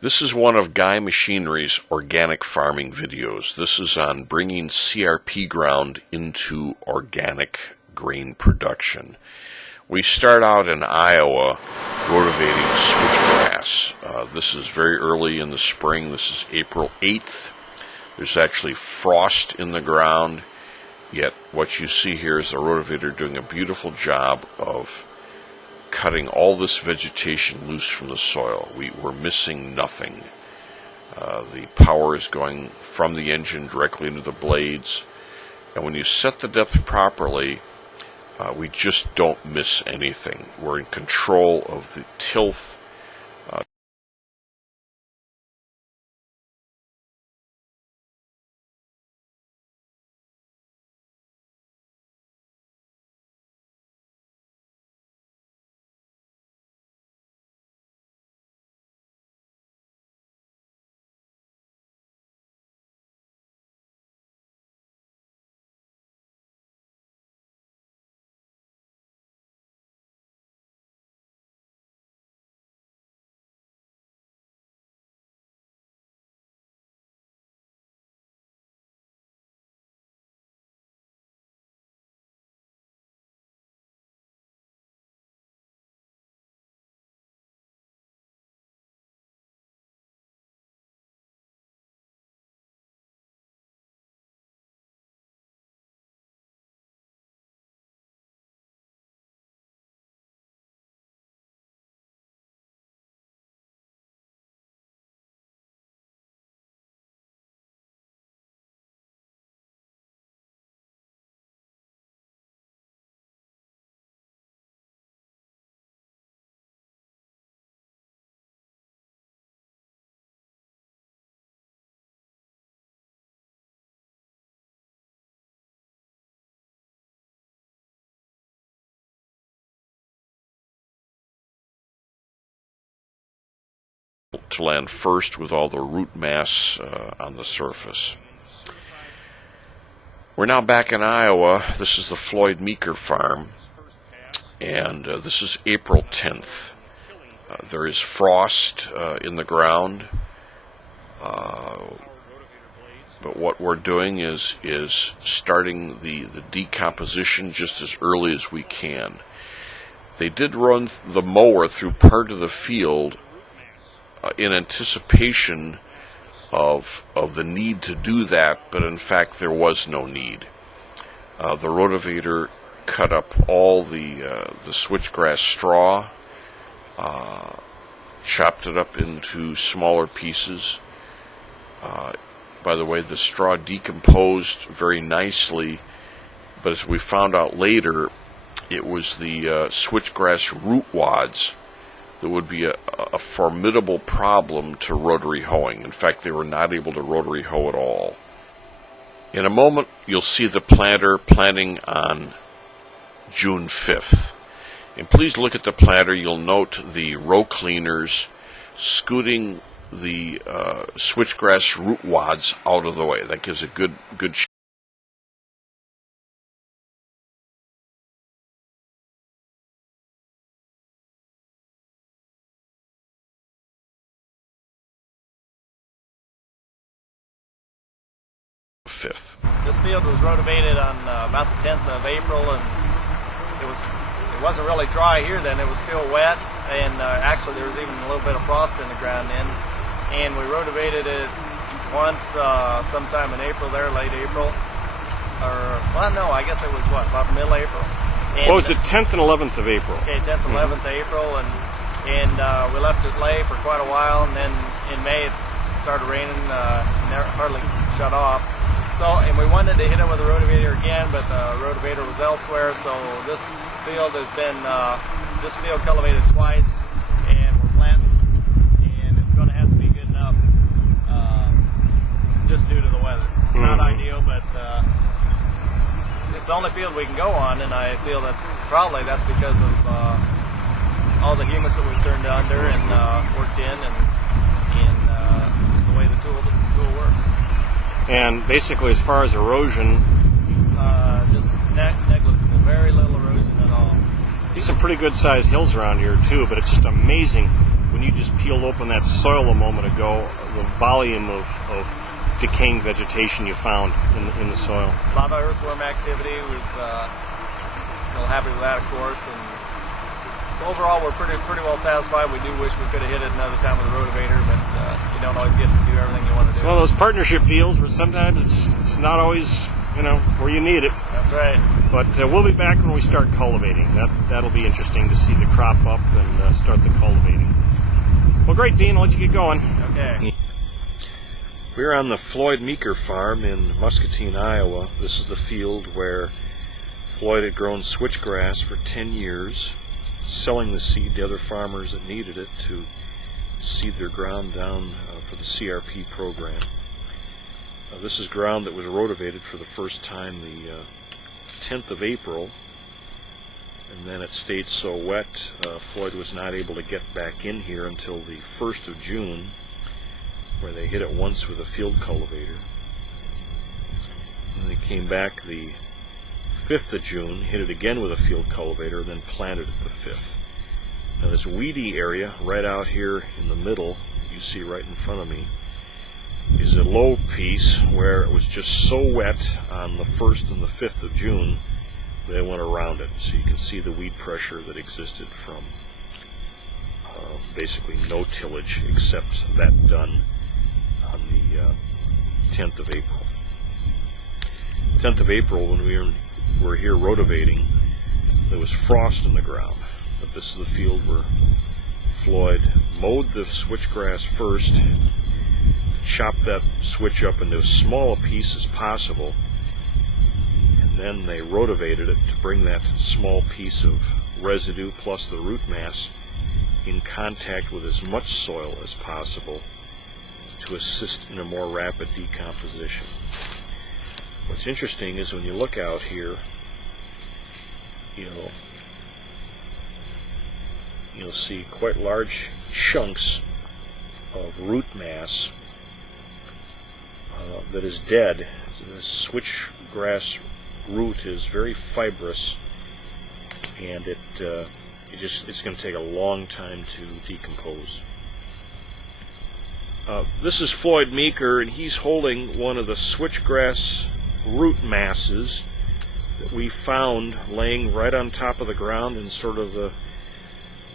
This is one of Guy Machinery's organic farming videos. This is on bringing CRP ground into organic grain production. We start out in Iowa rotavating switchgrass. This is very early in the spring. This is April 8th. There's actually frost in the ground, yet what you see here is the rotavator doing a beautiful job of cutting all this vegetation loose from the soil. We're missing nothing. The power is going from the engine directly into the blades, and when you set the depth properly, we just don't miss anything. We're in control of the tilth. To land first with all the root mass on the surface. We're now back in Iowa. This is the Floyd Meeker farm, and this is April 10th. There is frost in the ground, but what we're doing is starting the decomposition just as early as we can. They did run the mower through part of the field in anticipation of the need to do that, but in fact there was no need. The rotavator cut up all the switchgrass straw, chopped it up into smaller pieces. By the way, the straw decomposed very nicely, but as we found out later, it was the switchgrass root wads that would be a formidable problem to rotary hoeing. In fact, they were not able to rotary hoe at all. In a moment, you'll see the planter planting on June 5th. And please look at the planter. You'll note the row cleaners scooting the switchgrass root wads out of the way. That gives a good fifth. This field was rotavated on about the 10th of April, and it wasn't really dry here then. It was still wet, and actually there was even a little bit of frost in the ground then. And we rotavated it once sometime in April there, late April. Well, no, I guess it was about middle April. What was it, 10th and 11th of April? Okay, 10th and 11th of April, and we left it lay for quite a while, and then in May it started raining, never hardly shut off. So, and we wanted to hit it with a rotavator again, but the rotavator was elsewhere, so this field has been, this field cultivated twice, and we're planting, and it's going to have to be good enough, just due to the weather. It's not ideal, but it's the only field we can go on, and I feel that probably that's because of all the humus that we've turned under and worked in, and just the way the tool works. And basically, as far as erosion, just negligible, very little erosion at all. There's some pretty good sized hills around here too, but it's just amazing when you you just peeled open that soil a moment ago, the volume of decaying vegetation you found in the soil. A lot of earthworm activity. We've real happy with that, of course, and overall we're pretty well satisfied. We do wish we could have hit it another time with a rotavator, but you don't always get to do everything you want to do. It's one of those partnership deals where sometimes it's not always, you know, where you need it. That's right. But we'll be back when we start cultivating. That'll be interesting to see the crop up and start the cultivating. Well, great, Dean. I'll let you get going. Okay. We're on the Floyd Meeker farm in Muscatine, Iowa. This is the field where Floyd had grown switchgrass for 10 years, selling the seed to other farmers that needed it to seed their ground down for the CRP program. This is ground that was rotavated for the first time the 10th of April, and then it stayed so wet Floyd was not able to get back in here until the 1st of June, where they hit it once with a field cultivator. And they came back the 5th of June, hit it again with a field cultivator, then planted it the 5th. Now this weedy area right out here in the middle, you see right in front of me, is a low piece where it was just so wet on the 1st and the 5th of June they went around it. So you can see the weed pressure that existed from basically no tillage except that done on the 10th of April. 10th of April, when we were here rotavating, there was frost in the ground. But this is the field where Floyd mowed the switchgrass first, chopped that switch up into as small a piece as possible, and then they rotavated it to bring that small piece of residue plus the root mass in contact with as much soil as possible to assist in a more rapid decomposition. What's interesting is when you look out here, you'll see quite large chunks of root mass that is dead. The switchgrass root is very fibrous, and it's going to take a long time to decompose. This is Floyd Meeker, and he's holding one of the switchgrass root masses that we found laying right on top of the ground in sort of the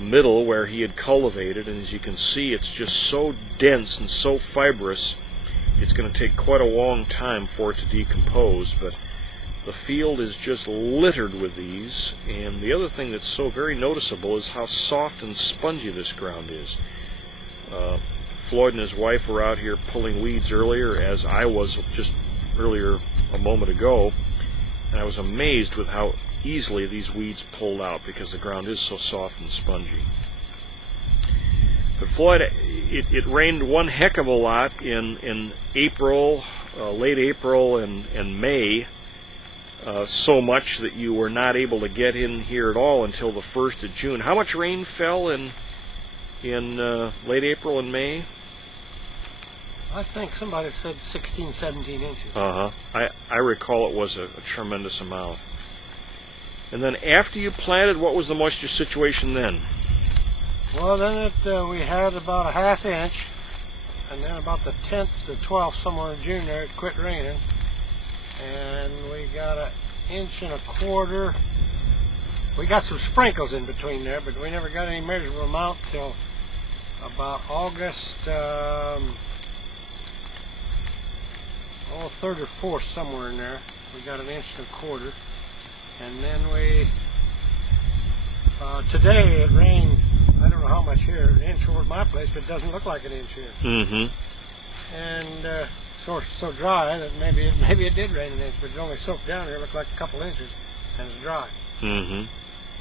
middle where he had cultivated, and as you can see, it's just so dense and so fibrous it's going to take quite a long time for it to decompose, but the field is just littered with these. And the other thing that's so very noticeable is how soft and spongy this ground is. Floyd and his wife were out here pulling weeds earlier, as I was just earlier a moment ago, and I was amazed with how easily these weeds pulled out because the ground is so soft and spongy. But Floyd, it rained one heck of a lot in April, late April and May, so much that you were not able to get in here at all until the 1st of June. How much rain fell in late April and May? I think somebody said 16, 17 inches. I recall it was a tremendous amount. And then after you planted, what was the moisture situation then? Well, then we had about a ½ inch, and then about the 10th to 12th, somewhere in June there, it quit raining, and we got 1.25 inches. We got some sprinkles in between there, but we never got any measurable amount till about August, 3rd or 4th, somewhere in there. We got 1.25 inches, and then today it rained. I don't know how much here, 1 inch over at my place, but it doesn't look like 1 inch here. And so dry that maybe it did rain 1 inch, but it only soaked down here. It looked like a couple inches, and it's dry.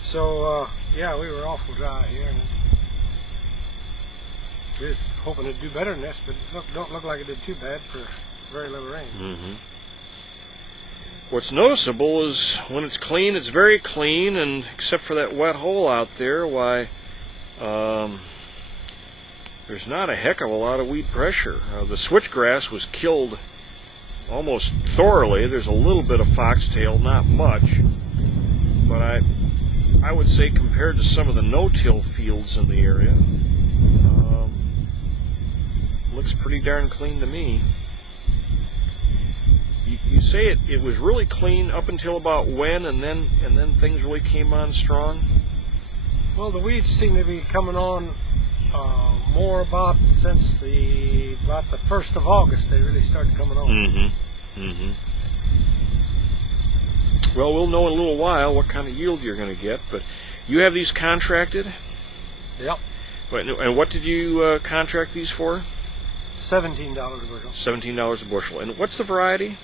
So yeah, we were awful dry here, and we was hoping it'd do better than this, but it don't look like it did too bad for very little rain. What's noticeable is when it's clean, it's very clean, and except for that wet hole out there, why, there's not a heck of a lot of weed pressure. The switchgrass was killed almost thoroughly. There's a little bit of foxtail, not much, but I would say compared to some of the no-till fields in the area, looks pretty darn clean to me. You say it was really clean up until about when, and then things really came on strong? Well, the weeds seem to be coming on more about since about the 1st of August. They really started coming on. Well, we'll know in a little while what kind of yield you're going to get, but you have these contracted? Yep. And what did you contract these for? $17 a bushel. $17 a bushel. And what's the variety?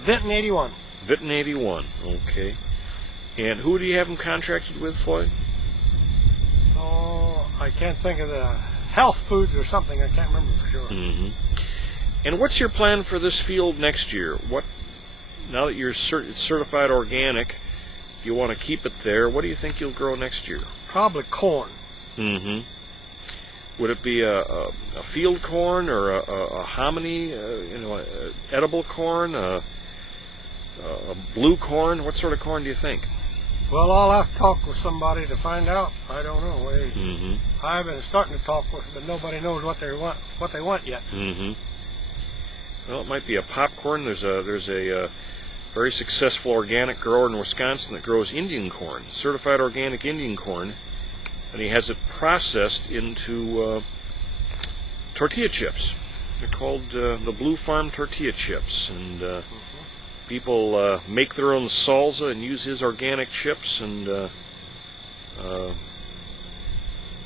Vinton 81. Vinton 81, okay. And who do you have them contracted with, Floyd? Oh, I can't think of the Health Foods or something. I can't remember for sure. And what's your plan for this field next year? Now that you're certified organic, you want to keep it there, what do you think you'll grow next year? Probably corn. Would it be a field corn or a hominy, edible corn, a blue corn? What sort of corn do you think? Well, I'll have to talk with somebody to find out. I don't know. I've been starting to talk with them, but nobody knows what they want yet. Well, it might be a popcorn. There's a very successful organic grower in Wisconsin that grows Indian corn, certified organic Indian corn, and he has it processed into tortilla chips. They're called the Blue Farm tortilla chips, and people make their own salsa and use his organic chips, and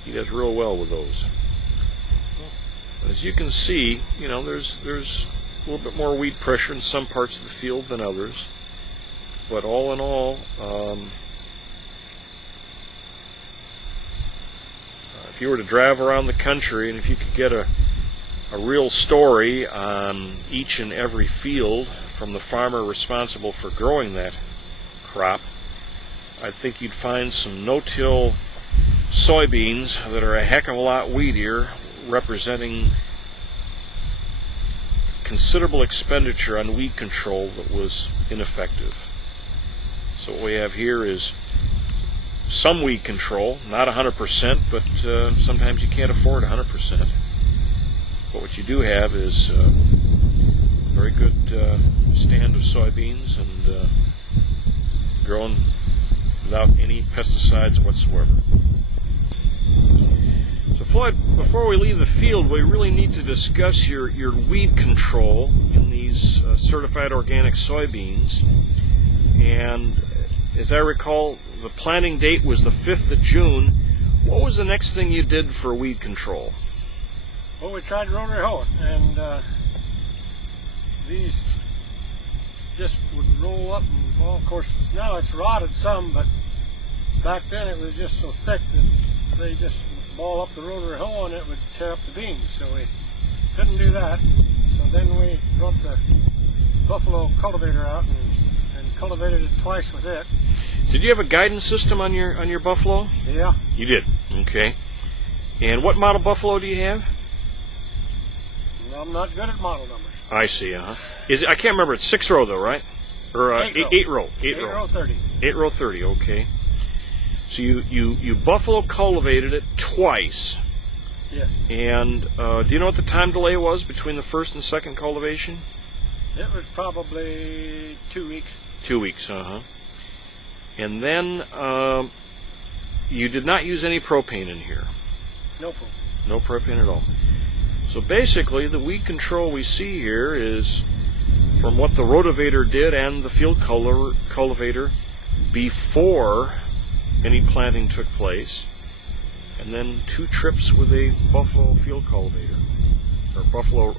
he does real well with those. As you can see, there's a little bit more weed pressure in some parts of the field than others, but all in all, if you were to drive around the country and if you could get a real story on each and every field from the farmer responsible for growing that crop, I think you'd find some no-till soybeans that are a heck of a lot weedier, representing considerable expenditure on weed control that was ineffective. So what we have here is some weed control, not 100%, but sometimes you can't afford 100%. But what you do have is a very good stand of soybeans and grown without any pesticides whatsoever. So Floyd, before we leave the field, we really need to discuss your weed control in these certified organic soybeans. And as I recall, the planting date was the 5th of June. What was the next thing you did for weed control? Well, we tried rotary hoeing, and these just would roll up, and well, of course, now it's rotted some, but back then it was just so thick that they just ball up the rotary hoe and it would tear up the beans, so we couldn't do that. So then we brought the buffalo cultivator out and cultivated it twice with it. Did you have a guidance system on your buffalo? Yeah. You did. Okay. And what model buffalo do you have? Well, I'm not good at model numbers. I see. Is it? I can't remember. It's 6-row though, right? Or 8-row. 8-row 30. 8-row 30. Okay. So you buffalo cultivated it twice. Yes. And do you know what the time delay was between the first and second cultivation? It was probably 2 weeks. 2 weeks. And then you did not use any propane in here. No propane. No propane at all. So basically, the weed control we see here is from what the Rotavator did and the field cultivator before any planting took place, and then 2 trips with a buffalo field cultivator, or buffalo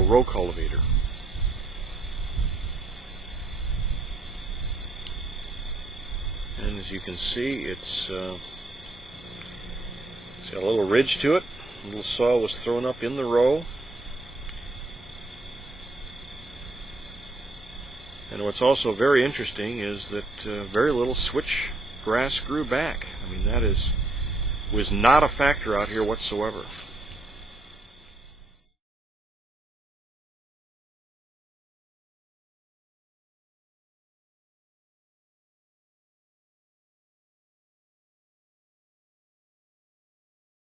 row cultivator. And as you can see, it's got a little ridge to it. A little soil was thrown up in the row. And what's also very interesting is that very little switch grass grew back. I mean, that was not a factor out here whatsoever.